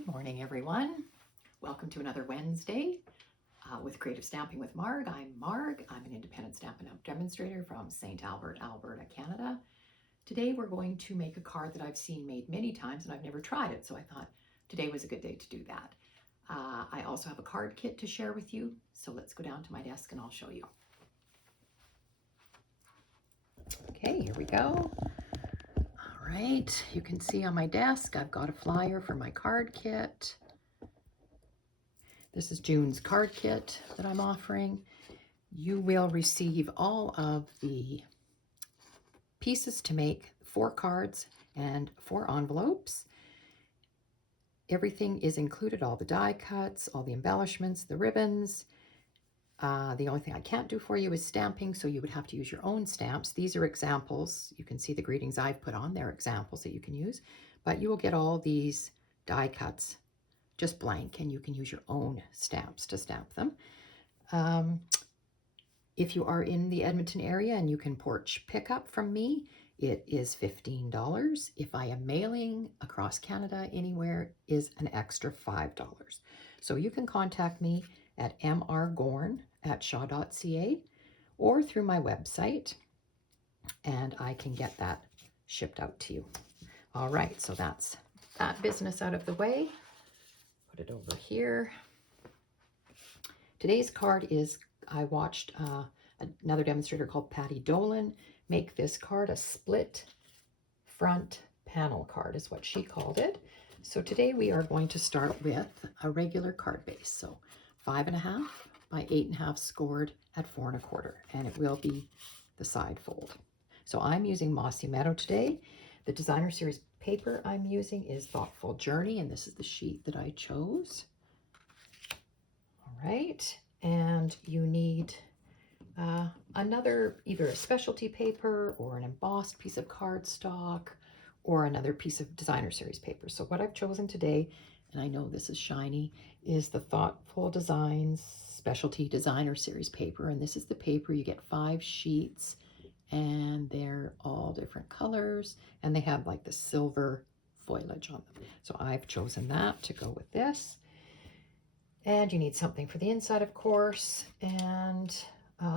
Good morning, everyone. Welcome to another Wednesday with Creative Stamping with Marg. I'm Marg. I'm an independent Stampin' Up! Demonstrator from St. Albert, Alberta, Canada. Today we're going to make a card that I've seen made many times and I've never tried it, so I thought today was a good day to do that. I also have a card kit to share with you, so let's go down to my desk and I'll show you. Okay, here we go. All right, you can see on my desk I've got a flyer for my card kit. This is June's card kit that I'm offering. You will receive all of the pieces to make 4 cards and 4 envelopes. Everything is included, all the die cuts, all the embellishments, the ribbons. The only thing I can't do for you is stamping, so you would have to use your own stamps. These are examples. You can see the greetings I've put on. They're examples that you can use, but you will get all these die cuts just blank, and you can use your own stamps to stamp them. If you are in the Edmonton area and you can porch pick up from me, it is $15. If I am mailing across Canada anywhere, is an extra $5. So you can contact me at mrgorn@shaw.ca or through my website, and I can get that shipped out to you. All right, so that's that business out of the way. Put it over here. Today's card is, I watched another demonstrator called Patty Dolan make this card, a split front panel card is what she called it. So today we are going to start with a regular card base. So 5.5 by 8.5 scored at 4 1/4, and it will be the side fold. So I'm using Mossy Meadow today. The designer series paper I'm using is Thoughtful Journey, and this is the sheet that I chose. All right, and you need another, either a specialty paper or an embossed piece of cardstock or another piece of designer series paper. So what I've chosen today, and I know this is shiny, is the Thoughtful Designs specialty designer series paper. And this is the paper. You get 5 sheets and they're all different colors and they have like the silver foliage on them. So I've chosen that to go with this. And you need something for the inside, of course, and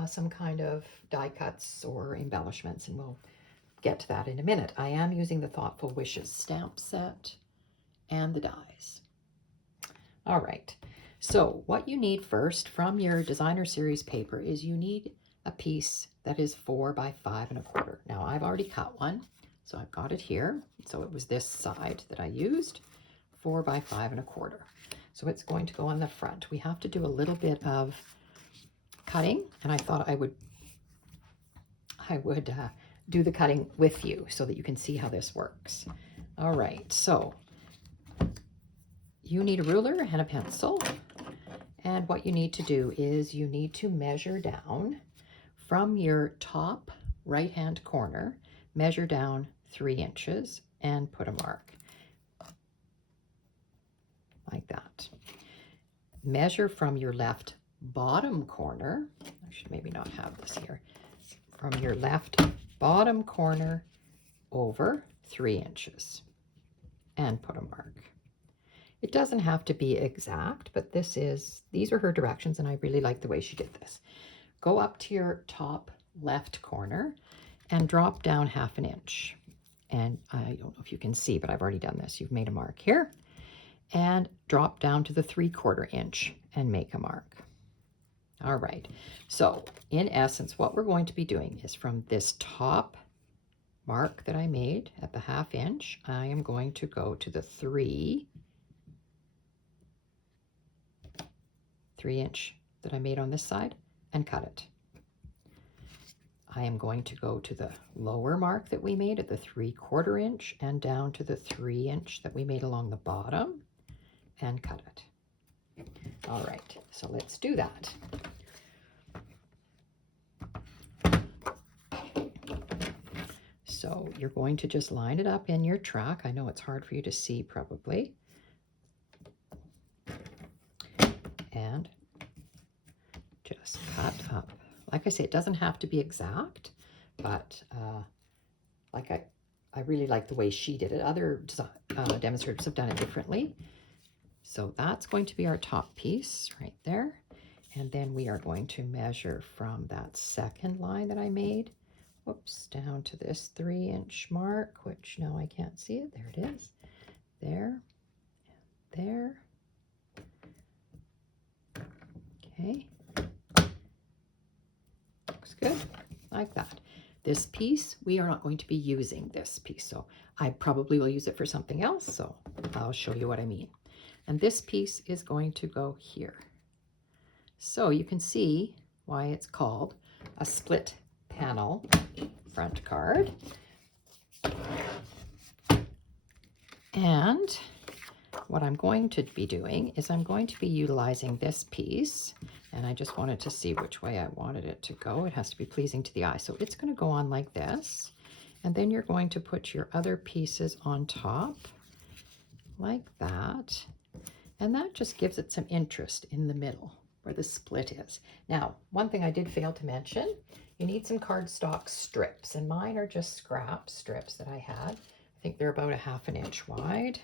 some kind of die cuts or embellishments, and we'll get to that in a minute. I am using the Thoughtful Wishes stamp set and the dies. All right, so what you need first from your designer series paper is you need a piece that is 4 by 5 1/4. Now I've already cut one, so I've got it here. So it was this side that I used, 4 by 5 1/4. So it's going to go on the front. We have to do a little bit of cutting, and I thought I would do the cutting with you so that you can see how this works. All right, so you need a ruler and a pencil, and what you need to do is you need to measure down from your top right-hand corner, measure down 3 inches and put a mark like that. Measure from your left bottom corner, I should maybe not have this here, from your left bottom corner over 3 inches and put a mark. It doesn't have to be exact, but these are her directions, and I really like the way she did this. Go up to your top left corner and drop down 1/2 inch. And I don't know if you can see, but I've already done this. You've made a mark here. And drop down to the 3/4 inch and make a mark. All right, so in essence, what we're going to be doing is from this top mark that I made at the 1/2 inch, I am going to go to the 3 inch that I made on this side and cut it. I am going to go to the lower mark that we made at the 3/4 inch and down to the 3 inch that we made along the bottom and cut it. All right, so let's do that. So you're going to just line it up in your track. I know it's hard for you to see probably. And just cut up. Like I say, it doesn't have to be exact, but I really like the way she did it. Other demonstrators have done it differently. So that's going to be our top piece right there. And then we are going to measure from that second line that I made, whoops, down to this 3-inch mark, which now I can't see it. There it is. There, there. Okay. Looks good, like that. This piece, we are not going to be using this piece, so I probably will use it for something else, so I'll show you what I mean. And this piece is going to go here. So you can see why it's called a split panel front card. And what I'm going to be doing is I'm going to be utilizing this piece, and I just wanted to see which way I wanted it to go. It has to be pleasing to the eye. So it's going to go on like this, and then you're going to put your other pieces on top like that, and that just gives it some interest in the middle where the split is. Now, one thing I did fail to mention, you need some cardstock strips, and mine are just scrap strips that I had. I think they're about 1/2 inch wide.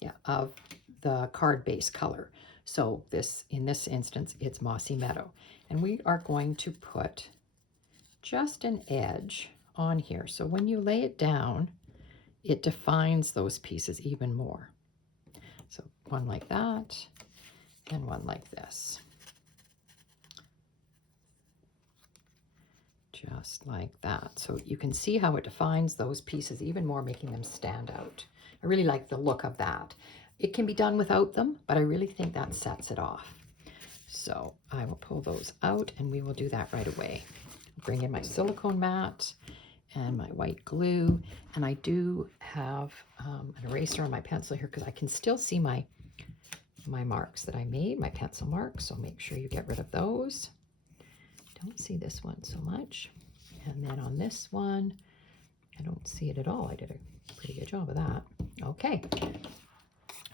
Yeah, of the card base color. So this, in this instance, it's Mossy Meadow. And we are going to put just an edge on here. So when you lay it down, it defines those pieces even more. So one like that and one like this. Just like that. So you can see how it defines those pieces even more, making them stand out. I really like the look of that. It can be done without them, but I really think that sets it off. So I will pull those out and we will do that right away. Bring in my silicone mat and my white glue. And I do have an eraser on my pencil here because I can still see my marks that I made, my pencil marks. So make sure you get rid of those. Don't see this one so much. And then on this one, I don't see it at all. I did a pretty good job of that. Okay.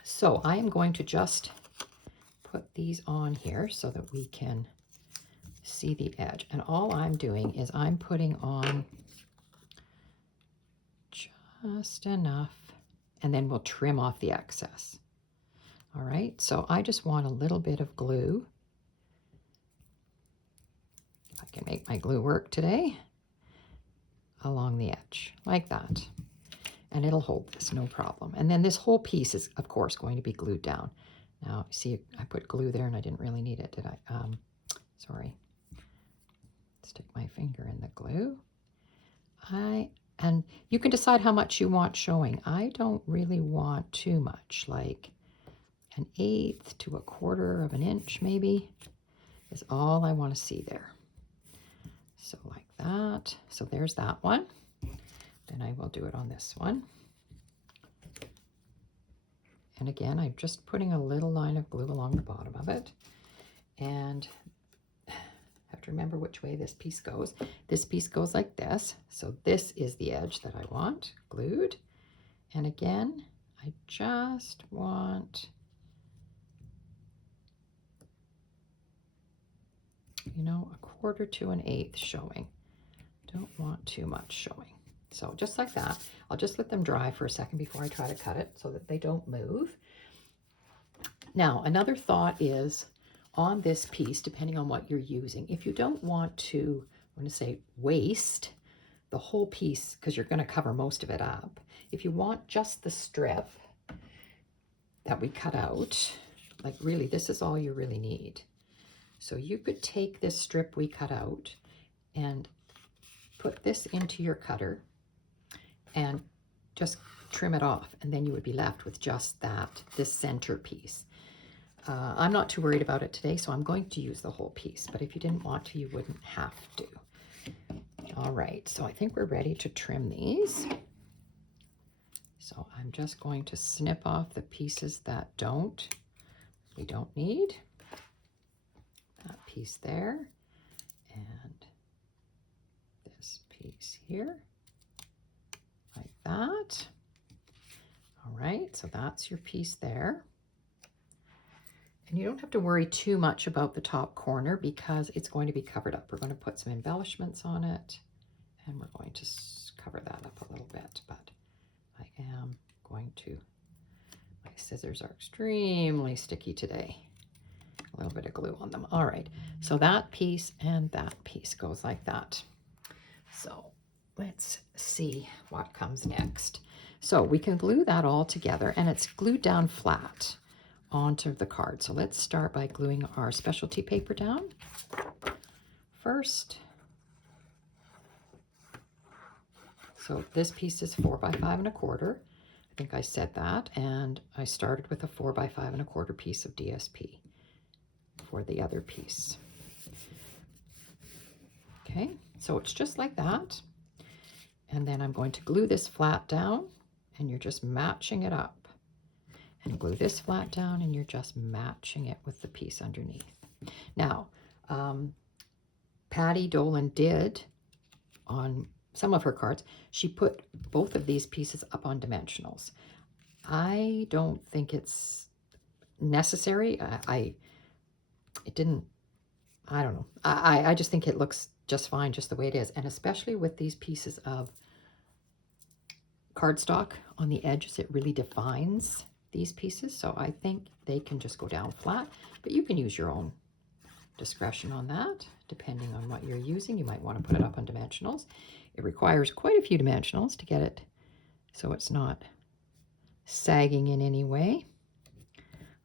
So I am going to just put these on here so that we can see the edge. And all I'm doing is I'm putting on just enough, and then we'll trim off the excess. All right, so I just want a little bit of glue. If I can make my glue work today, along the edge, like that. And it'll hold this, no problem. And then this whole piece is, of course, going to be glued down. Now, see, I put glue there and I didn't really need it, did I? Sorry. Stick my finger in the glue. And you can decide how much you want showing. I don't really want too much, like 1/8 to 1/4 of an inch maybe is all I want to see there. So like that. So there's that one. Then I will do it on this one. And again, I'm just putting a little line of glue along the bottom of it. And I have to remember which way this piece goes. This piece goes like this. So this is the edge that I want glued. And again, I just want, you know, 1/4 to 1/8 showing. Don't want too much showing. So just like that, I'll just let them dry for a second before I try to cut it so that they don't move. Now, another thought is on this piece, depending on what you're using, if you don't want to, I'm going to say waste the whole piece because you're going to cover most of it up. If you want just the strip that we cut out, like really, this is all you really need. So you could take this strip we cut out and put this into your cutter and just trim it off, and then you would be left with just this center piece. I'm not too worried about it today, so I'm going to use the whole piece, but if you didn't want to, you wouldn't have to. All right, so I think we're ready to trim these. So I'm just going to snip off the pieces that we don't need. That piece there, and this piece here, like that. All right, so that's your piece there. And you don't have to worry too much about the top corner because it's going to be covered up. We're going to put some embellishments on it, and we're going to cover that up a little bit, but I am going to, my scissors are extremely sticky today. A little bit of glue on them. All right, so that piece and that piece goes like that. So let's see what comes next. So we can glue that all together, and it's glued down flat onto the card. So let's start by gluing our specialty paper down first. So this piece is 4 by 5 1/4. I think I said that, and I started with a 4 by 5 1/4 piece of DSP for the other piece. Okay, so it's just like that. And then I'm going to glue this flat down, and you're just matching it up. And glue this flat down, and you're just matching it with the piece underneath. Now, Patty Dolan did, on some of her cards, she put both of these pieces up on dimensionals. I don't think it's necessary. I don't know. I just think it looks just fine just the way it is. And especially with these pieces of cardstock on the edges, it really defines these pieces. So I think they can just go down flat, but you can use your own discretion on that, depending on what you're using. You might want to put it up on dimensionals. It requires quite a few dimensionals to get it so it's not sagging in any way.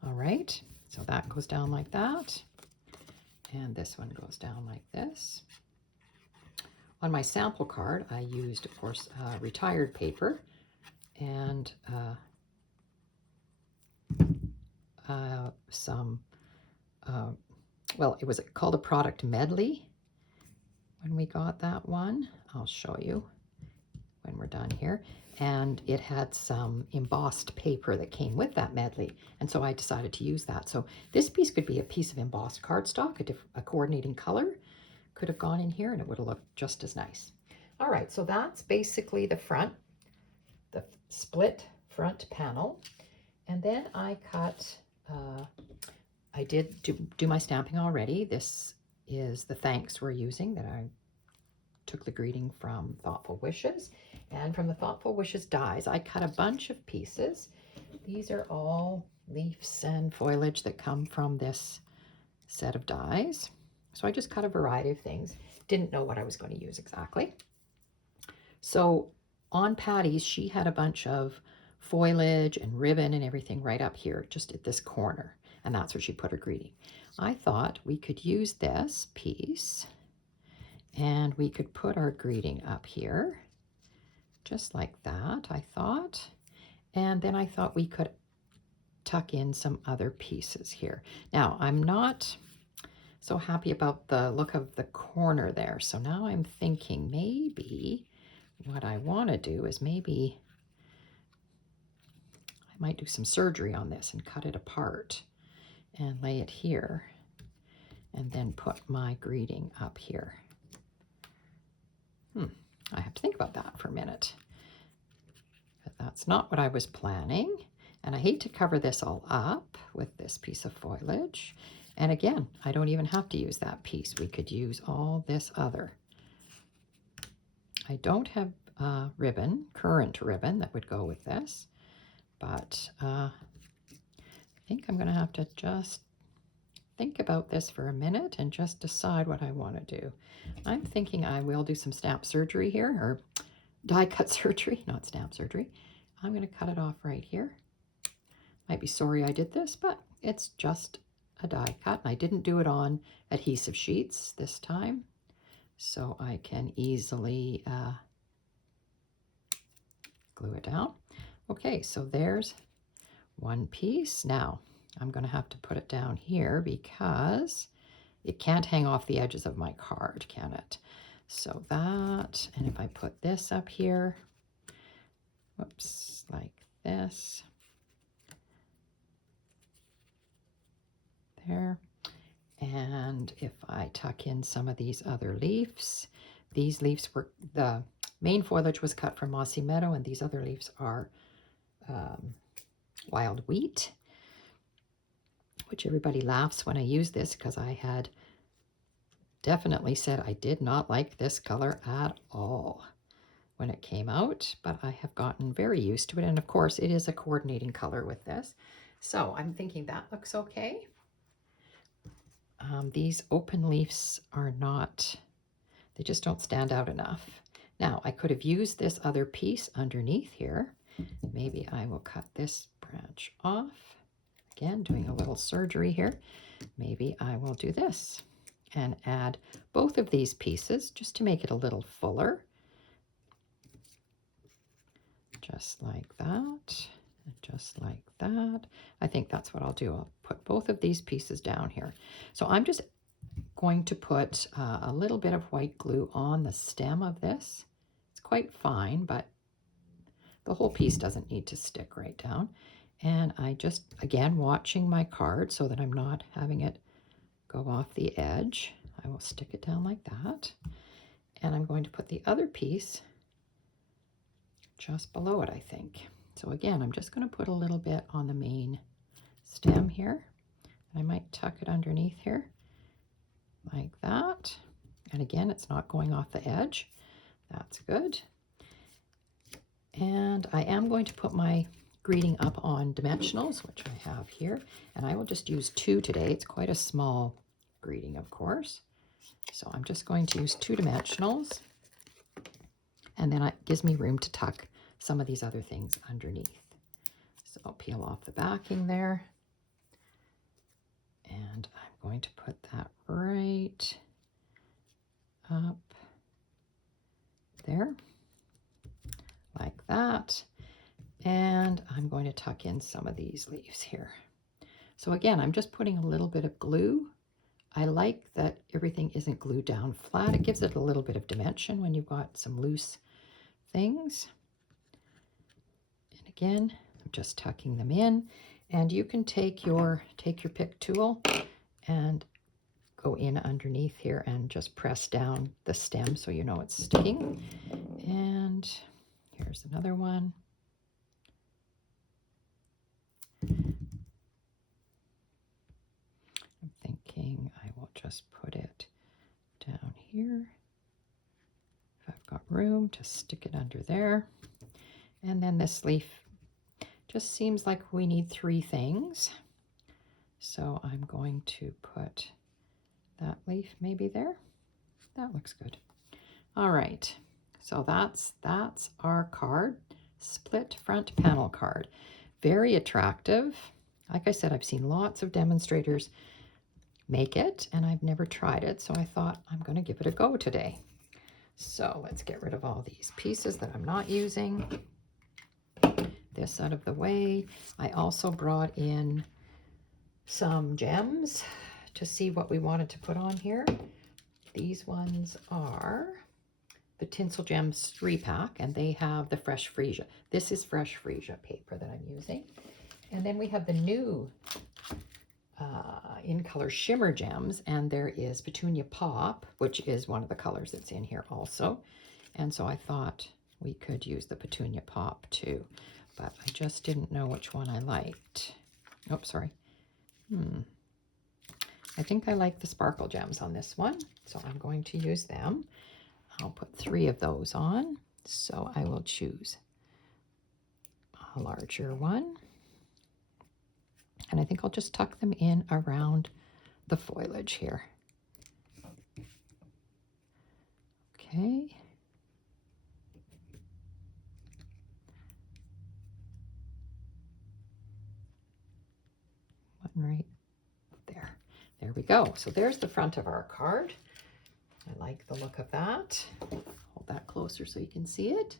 All right, so that goes down like that. And this one goes down like this. On my sample card, I used, of course, retired paper and some, well, it was called a product medley when we got that one. I'll show you when we're done here. And it had some embossed paper that came with that medley. And so I decided to use that. So this piece could be a piece of embossed cardstock, a coordinating color could have gone in here, and it would have looked just as nice. All right, so that's basically the front, the split front panel. And then I cut, I did do my stamping already. This is the thanks we're using that I took the greeting from Thoughtful Wishes. And from the Thoughtful Wishes dies, I cut a bunch of pieces. These are all leaves and foliage that come from this set of dies. So I just cut a variety of things. Didn't know what I was going to use exactly. So on Patty's, she had a bunch of foliage and ribbon and everything right up here, just at this corner. And that's where she put her greeting. I thought we could use this piece and we could put our greeting up here, just like that, I thought. And then I thought we could tuck in some other pieces here. Now, I'm not so happy about the look of the corner there. So now I'm thinking maybe what I want to do is maybe I might do some surgery on this and cut it apart and lay it here and then put my greeting up here. I have to think about that for a minute. But that's not what I was planning. And I hate to cover this all up with this piece of foliage. And again, I don't even have to use that piece. We could use all this other. I don't have ribbon, current ribbon that would go with this, but I think I'm going to have to just think about this for a minute and just decide what I want to do. I'm thinking I will do some stamp surgery here, or die cut surgery, not stamp surgery. I'm going to cut it off right here. Might be sorry I did this, but it's just a die cut. I didn't do it on adhesive sheets this time, so I can easily glue it down. Okay, so there's one piece. Now I'm going to have to put it down here because it can't hang off the edges of my card, can it? So that, and if I put this up here, whoops, like this, there. And if I tuck in some of these other leaves, these leaves were, the main foliage was cut from Mossy Meadow, and these other leaves are wild wheat, which everybody laughs when I use this because I had definitely said I did not like this color at all. when it came out, but I have gotten very used to it. And of course, it is a coordinating color with this. So I'm thinking that looks okay. These open leaves are not, they just don't stand out enough. Now, I could have used this other piece underneath here. Maybe I will cut this branch off. Again, doing a little surgery here. Maybe I will do this and add both of these pieces just to make it a little fuller. Just like that, just like that. I think that's what I'll do. I'll put both of these pieces down here. So I'm just going to put a little bit of white glue on the stem of this. It's quite fine, but the whole piece doesn't need to stick right down. And I just, again, watching my card so that I'm not having it go off the edge. I will stick it down like that. And I'm going to put the other piece just below it, I think. So again, I'm just going to put a little bit on the main stem here. I might tuck it underneath here like that. And again, it's not going off the edge. That's good. And I am going to put my greeting up on dimensionals, which I have here. And I will just use 2 today. It's quite a small greeting, of course. So I'm just going to use 2 dimensionals. And then it gives me room to tuck some of these other things underneath. So I'll peel off the backing there. And I'm going to put that right up there, like that. And I'm going to tuck in some of these leaves here. So again, I'm just putting a little bit of glue. I like that everything isn't glued down flat. It gives it a little bit of dimension when you've got some loose things. And again, I'm just tucking them in. And you can take your pick tool and go in underneath here and just press down the stem so you know it's sticking. And here's another one. I'm thinking I will just put it down here. If I've got room to stick it under there. And then this leaf just seems like we need 3 things. So I'm going to put that leaf maybe there. That looks good. All right, so that's our card, split front panel card. Very attractive. Like I said, I've seen lots of demonstrators make it and I've never tried it, so I thought I'm going to give it a go today. So let's get rid of all these pieces that I'm not using. This out of the way. I also brought in some gems to see what we wanted to put on here. These ones are the Tinsel Gems 3-pack, and they have the fresh freesia. This is fresh freesia paper that I'm using. And then we have the new in color shimmer gems, and there is Petunia Pop, which is one of the colors that's in here also. And so I thought we could use the Petunia Pop too, but I just didn't know which one I liked. Oh, sorry. I think I like the sparkle gems on this one, so I'm going to use them. I'll put 3 of those on, so I will choose a larger one. And I think I'll just tuck them in around the foliage here. Okay. One right there. There we go. So there's the front of our card. I like the look of that. Hold that closer so you can see it.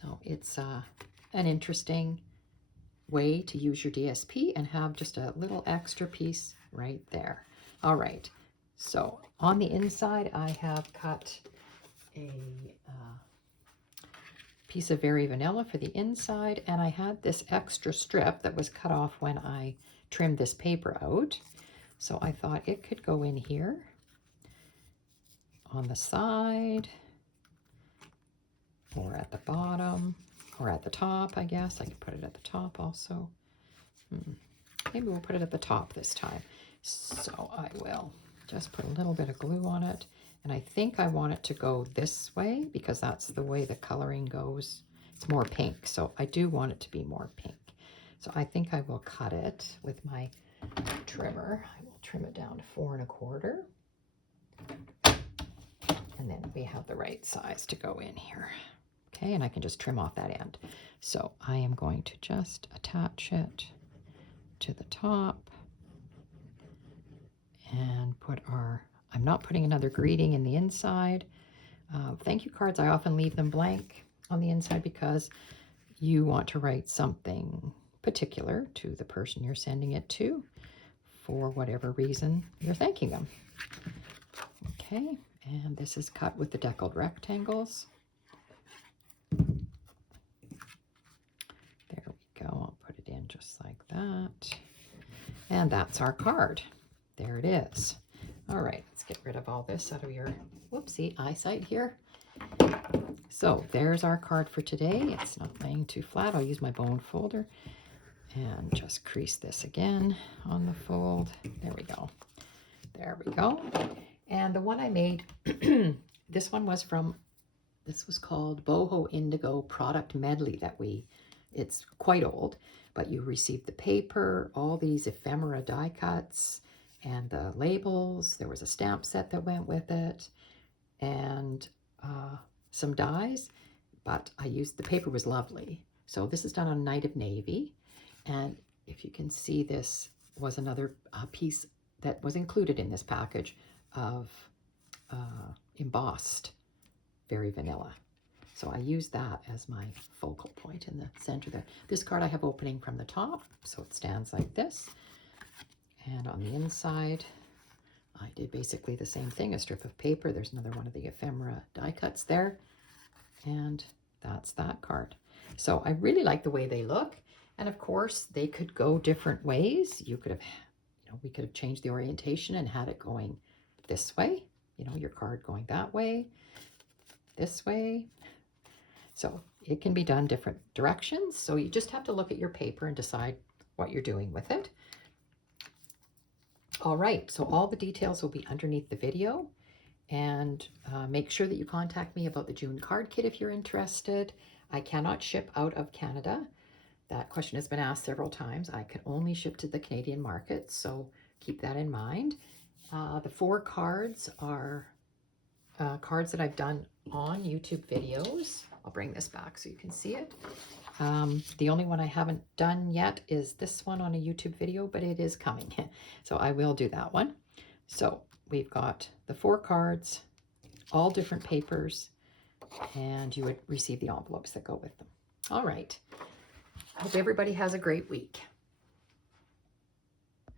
So it's an interesting way to use your DSP and have just a little extra piece right there. All right, so on the inside I have cut a piece of Very Vanilla for the inside, and I had this extra strip that was cut off when I trimmed this paper out, so I thought it could go in here on the side or at the bottom or at the top. I guess I could put it at the top also. Maybe we'll put it at the top this time. So I will just put a little bit of glue on it And I think I want it to go this way because that's the way the coloring goes. It's more pink, so I do want it to be more pink. So I think I will cut it with my trimmer. I will trim it down to 4 1/4. And then we have the right size to go in here. Okay, and I can just trim off that end. So I am going to just attach it to the top and put our, I'm not putting another greeting in the inside. Thank you cards, I often leave them blank on the inside because you want to write something particular to the person you're sending it to for whatever reason you're thanking them. Okay, and this is cut with the deckled rectangles. There we go, I'll put it in just like that. And that's our card. There it is. All right, let's get rid of all this out of your whoopsie eyesight here. So there's our card for today. It's not laying too flat. I'll use my bone folder and just crease this again on the fold. There we go. There we go. And the one I made, this one was from, this was called Boho Indigo Product Medley it's quite old, but you received the paper, all these ephemera die cuts, and the labels. There was a stamp set that went with it, and some dies, but I used, the paper was lovely. So this is done on Night of Navy, and if you can see, this was another piece that was included in this package of embossed, very vanilla. So I use that as my focal point in the center there. This card I have opening from the top, so it stands like this. And on the inside, I did basically the same thing, a strip of paper. There's another one of the ephemera die cuts there. And that's that card. So I really like the way they look. And of course, they could go different ways. You could have, we could have changed the orientation and had it going this way. Your card going that way, this way. So it can be done different directions. So you just have to look at your paper and decide what you're doing with it. All right, so all the details will be underneath the video. And make sure that you contact me about the June card kit if you're interested. I cannot ship out of Canada. That question has been asked several times. I can only ship to the Canadian market, so keep that in mind. The 4 cards are cards that I've done on YouTube videos. I'll bring this back so you can see it. The only one I haven't done yet is this one on a YouTube video, but it is coming. So I will do that one. So we've got the 4 cards, all different papers, and you would receive the envelopes that go with them. All right. I hope everybody has a great week.